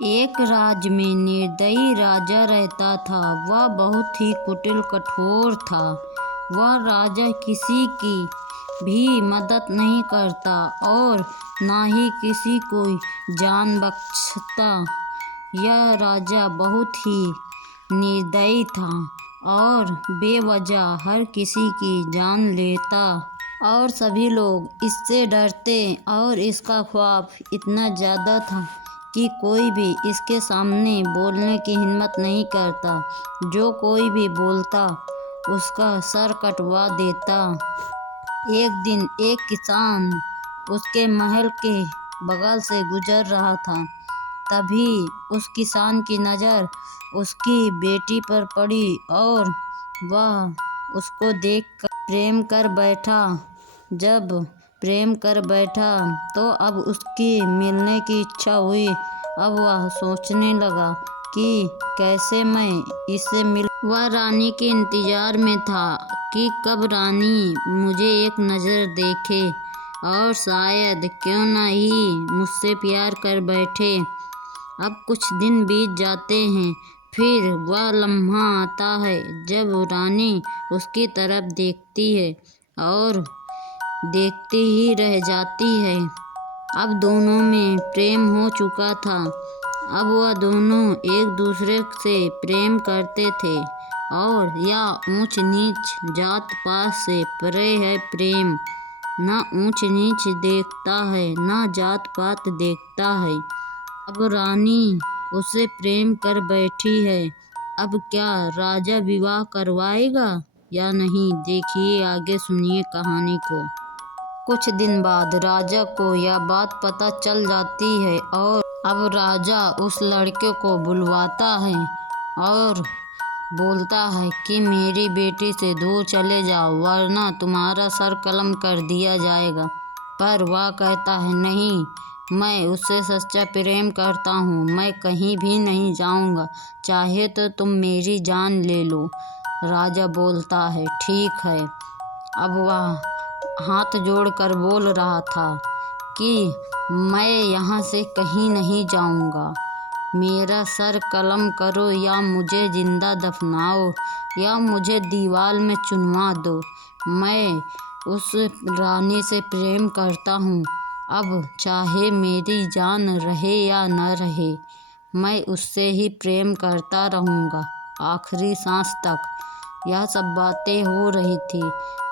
एक राज्य में निर्दयी राजा रहता था। वह बहुत ही कुटिल कठोर था। वह राजा किसी की भी मदद नहीं करता और ना ही किसी को जान बख्शता। यह राजा बहुत ही निर्दयी था और बेवजह हर किसी की जान लेता और सभी लोग इससे डरते और इसका खौफ इतना ज़्यादा था कि कोई भी इसके सामने बोलने की हिम्मत नहीं करता। जो कोई भी बोलता उसका सर कटवा देता। एक दिन एक किसान उसके महल के बगल से गुजर रहा था। तभी उस किसान की नज़र उसकी बेटी पर पड़ी और वह उसको देखकर प्रेम कर बैठा। जब प्रेम कर बैठा तो अब उसकी मिलने की इच्छा हुई। अब वह सोचने लगा कि कैसे मैं इससे मिल। वह रानी के इंतजार में था कि कब रानी मुझे एक नज़र देखे और शायद क्यों ना ही मुझसे प्यार कर बैठे। अब कुछ दिन बीत जाते हैं। फिर वह लम्हा आता है जब रानी उसकी तरफ देखती है और देखती ही रह जाती है। अब दोनों में प्रेम हो चुका था। अब वह दोनों एक दूसरे से प्रेम करते थे और यह ऊंच नीच जात पात से परे है प्रेम। ना ऊंच नीच देखता है ना जात पात देखता है। अब रानी उससे प्रेम कर बैठी है। अब क्या राजा विवाह करवाएगा या नहीं, देखिए आगे सुनिए कहानी को। कुछ दिन बाद राजा को यह बात पता चल जाती है और अब राजा उस लड़के को बुलवाता है और बोलता है कि मेरी बेटी से दूर चले जाओ वरना तुम्हारा सर कलम कर दिया जाएगा। पर वह कहता है नहीं, मैं उससे सच्चा प्रेम करता हूँ, मैं कहीं भी नहीं जाऊँगा, चाहे तो तुम मेरी जान ले लो। राजा बोलता है ठीक है। अब वह हाथ जोड़कर बोल रहा था कि मैं यहाँ से कहीं नहीं जाऊँगा, मेरा सर कलम करो या मुझे जिंदा दफनाओ या मुझे दीवार में चुनवा दो। मैं उस रानी से प्रेम करता हूँ। अब चाहे मेरी जान रहे या न रहे, मैं उससे ही प्रेम करता रहूँगा आखिरी सांस तक। यह सब बातें हो रही थी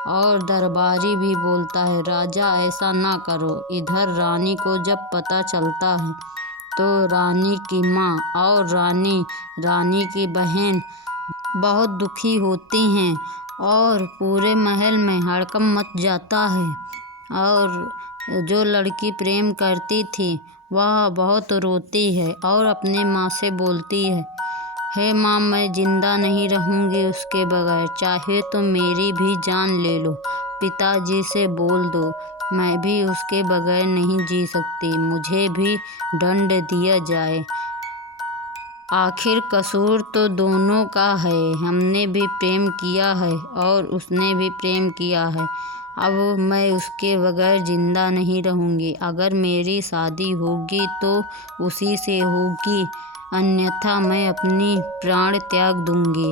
और दरबारी भी बोलता है राजा ऐसा ना करो। इधर रानी को जब पता चलता है तो रानी की माँ और रानी की बहन बहुत दुखी होती हैं और पूरे महल में हड़कंप मच जाता है। और जो लड़की प्रेम करती थी वह बहुत रोती है और अपने माँ से बोलती है, हे माँ, मैं जिंदा नहीं रहूँगी उसके बगैर, चाहे तो मेरी भी जान ले लो। पिताजी से बोल दो, मैं भी उसके बगैर नहीं जी सकती, मुझे भी दंड दिया जाए। आखिर कसूर तो दोनों का है, हमने भी प्रेम किया है और उसने भी प्रेम किया है। अब मैं उसके बगैर ज़िंदा नहीं रहूँगी। अगर मेरी शादी होगी तो उसी से होगी, अन्यथा मैं अपनी प्राण त्याग दूँगी।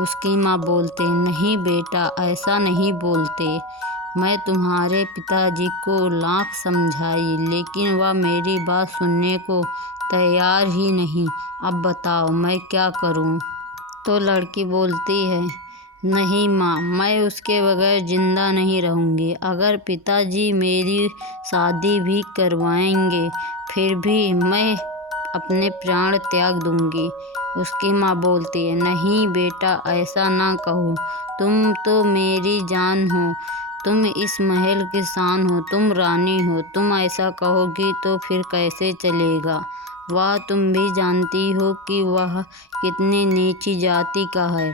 उसकी माँ बोलते नहीं बेटा, ऐसा नहीं बोलते। मैं तुम्हारे पिताजी को लाख समझाई लेकिन वह मेरी बात सुनने को तैयार ही नहीं। अब बताओ मैं क्या करूं? तो लड़की बोलती है, नहीं माँ, मैं उसके बगैर ज़िंदा नहीं रहूँगी। अगर पिताजी मेरी शादी भी करवाएंगे फिर भी मैं अपने प्राण त्याग दूँगी। उसकी माँ बोलती है, नहीं बेटा, ऐसा ना कहो, तुम तो मेरी जान हो, तुम इस महल की शान हो, तुम रानी हो, तुम ऐसा कहोगी तो फिर कैसे चलेगा। वह तुम भी जानती हो कि वह कितनी नीची जाति का है,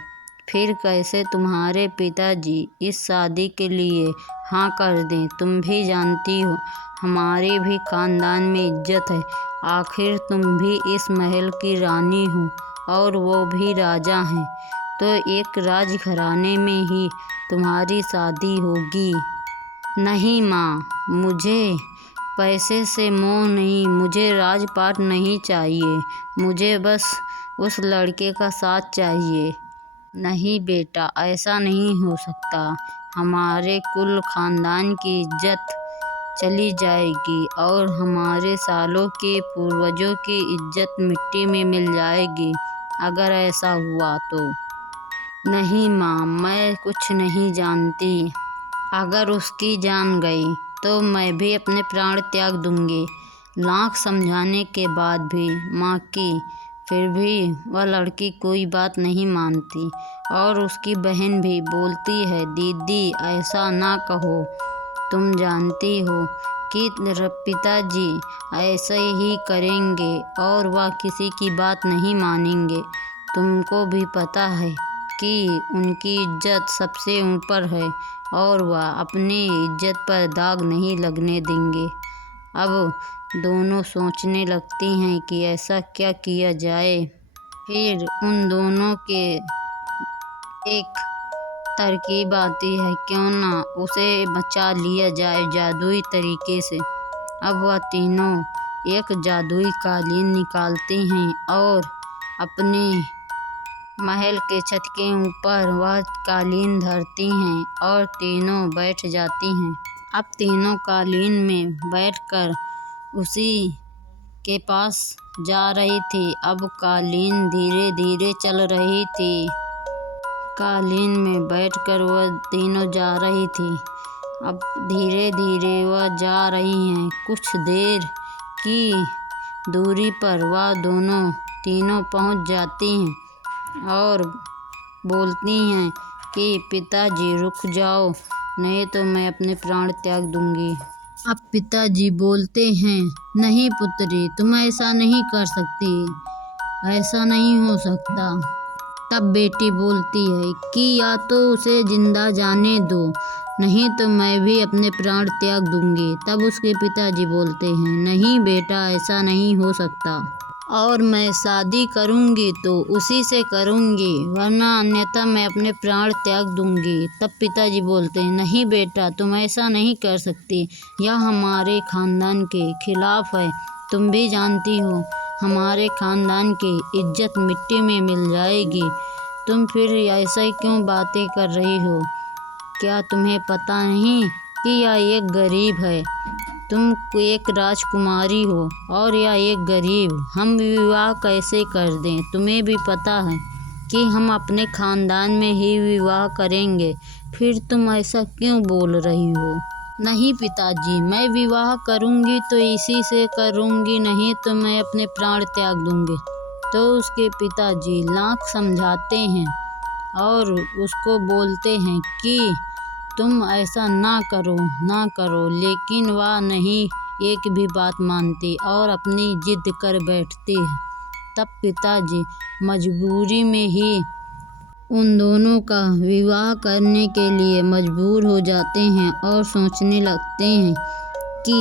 फिर कैसे तुम्हारे पिताजी इस शादी के लिए हाँ कर दें। तुम भी जानती हो हमारे भी खानदान में इज्जत है, आखिर तुम भी इस महल की रानी हो और वो भी राजा हैं, तो एक राजघराने में ही तुम्हारी शादी होगी। नहीं माँ, मुझे पैसे से मोह नहीं, मुझे राजपाट नहीं चाहिए, मुझे बस उस लड़के का साथ चाहिए। नहीं बेटा, ऐसा नहीं हो सकता। हमारे कुल खानदान की इज्जत चली जाएगी और हमारे सालों के पूर्वजों की इज्जत मिट्टी में मिल जाएगी अगर ऐसा हुआ तो। नहीं माँ, मैं कुछ नहीं जानती। अगर उसकी जान गई तो मैं भी अपने प्राण त्याग दूंगी। लाख समझाने के बाद भी माँ की फिर भी वह लड़की कोई बात नहीं मानती और उसकी बहन भी बोलती है, दीदी ऐसा ना कहो, तुम जानती हो कि पिताजी ऐसे ही करेंगे और वह किसी की बात नहीं मानेंगे। तुमको भी पता है कि उनकी इज्जत सबसे ऊपर है और वह अपनी इज्जत पर दाग नहीं लगने देंगे। अब दोनों सोचने लगती हैं कि ऐसा क्या किया जाए। फिर उन दोनों के एक तरकीब आती है, क्यों ना उसे बचा लिया जाए जादुई तरीके से। अब वह तीनों एक जादुई कालीन निकालते हैं और अपने महल के छत के ऊपर वह कालीन धरती हैं और तीनों बैठ जाती हैं। अब तीनों कालीन में बैठकर उसी के पास जा रही थी। अब कालीन धीरे धीरे चल रही थी। कालीन में बैठकर वह तीनों जा रही थी। अब धीरे धीरे वह जा रही हैं। कुछ देर की दूरी पर वह दोनों तीनों पहुंच जाती हैं और बोलती हैं कि पिताजी रुक जाओ, नहीं तो मैं अपने प्राण त्याग दूंगी। अब पिताजी बोलते हैं, नहीं पुत्री, तुम ऐसा नहीं कर सकती, ऐसा नहीं हो सकता। तब बेटी बोलती है कि या तो उसे जिंदा जाने दो, नहीं तो मैं भी अपने प्राण त्याग दूंगी। तब उसके पिताजी बोलते हैं, नहीं बेटा, ऐसा नहीं हो सकता, और मैं शादी करूंगी तो उसी से करूंगी, वरना अन्यथा मैं अपने प्राण त्याग दूंगी। तब पिताजी बोलते हैं, नहीं बेटा, तुम ऐसा नहीं कर सकती, यह हमारे खानदान के खिलाफ है। तुम भी जानती हो हमारे खानदान की इज्जत मिट्टी में मिल जाएगी। तुम फिर ऐसा क्यों बातें कर रही हो? क्या तुम्हें पता नहीं कि यह एक गरीब है? तुम एक राजकुमारी हो और यह एक गरीब, हम विवाह कैसे कर दें? तुम्हें भी पता है कि हम अपने खानदान में ही विवाह करेंगे, फिर तुम ऐसा क्यों बोल रही हो? नहीं पिताजी, मैं विवाह करूंगी तो इसी से करूंगी, नहीं तो मैं अपने प्राण त्याग दूंगी। तो उसके पिताजी लाख समझाते हैं और उसको बोलते हैं कि तुम ऐसा ना करो, लेकिन वह नहीं एक भी बात मानती और अपनी जिद कर बैठती है। तब पिताजी मजबूरी में ही उन दोनों का विवाह करने के लिए मजबूर हो जाते हैं और सोचने लगते हैं कि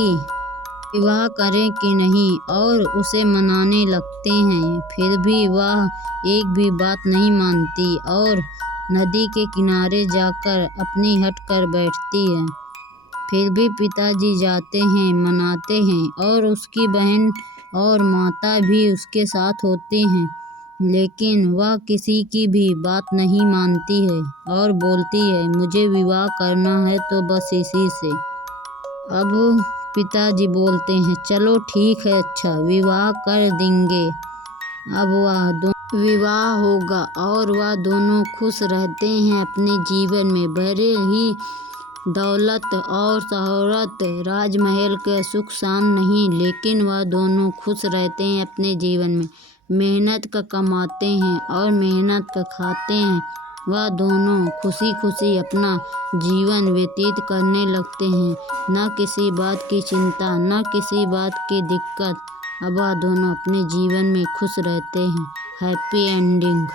विवाह करें कि नहीं, और उसे मनाने लगते हैं। फिर भी वह एक भी बात नहीं मानती और नदी के किनारे जाकर अपनी हट कर बैठती है। फिर भी पिताजी जाते हैं, मनाते हैं और उसकी बहन और माता भी उसके साथ होती हैं, लेकिन वह किसी की भी बात नहीं मानती है और बोलती है, मुझे विवाह करना है तो बस इसी से। अब पिताजी बोलते हैं, चलो ठीक है, अच्छा विवाह कर देंगे। अब वह विवाह होगा और वह दोनों खुश रहते हैं अपने जीवन में। भले ही दौलत और शोहरत, राजमहल के सुख शान नहीं, लेकिन वह दोनों खुश रहते हैं अपने जीवन में। मेहनत का कमाते हैं और मेहनत का खाते हैं। वह दोनों खुशी खुशी अपना जीवन व्यतीत करने लगते हैं, न किसी बात की चिंता, न किसी बात की दिक्कत। अब वह दोनों अपने जीवन में खुश रहते हैं। Happy ending.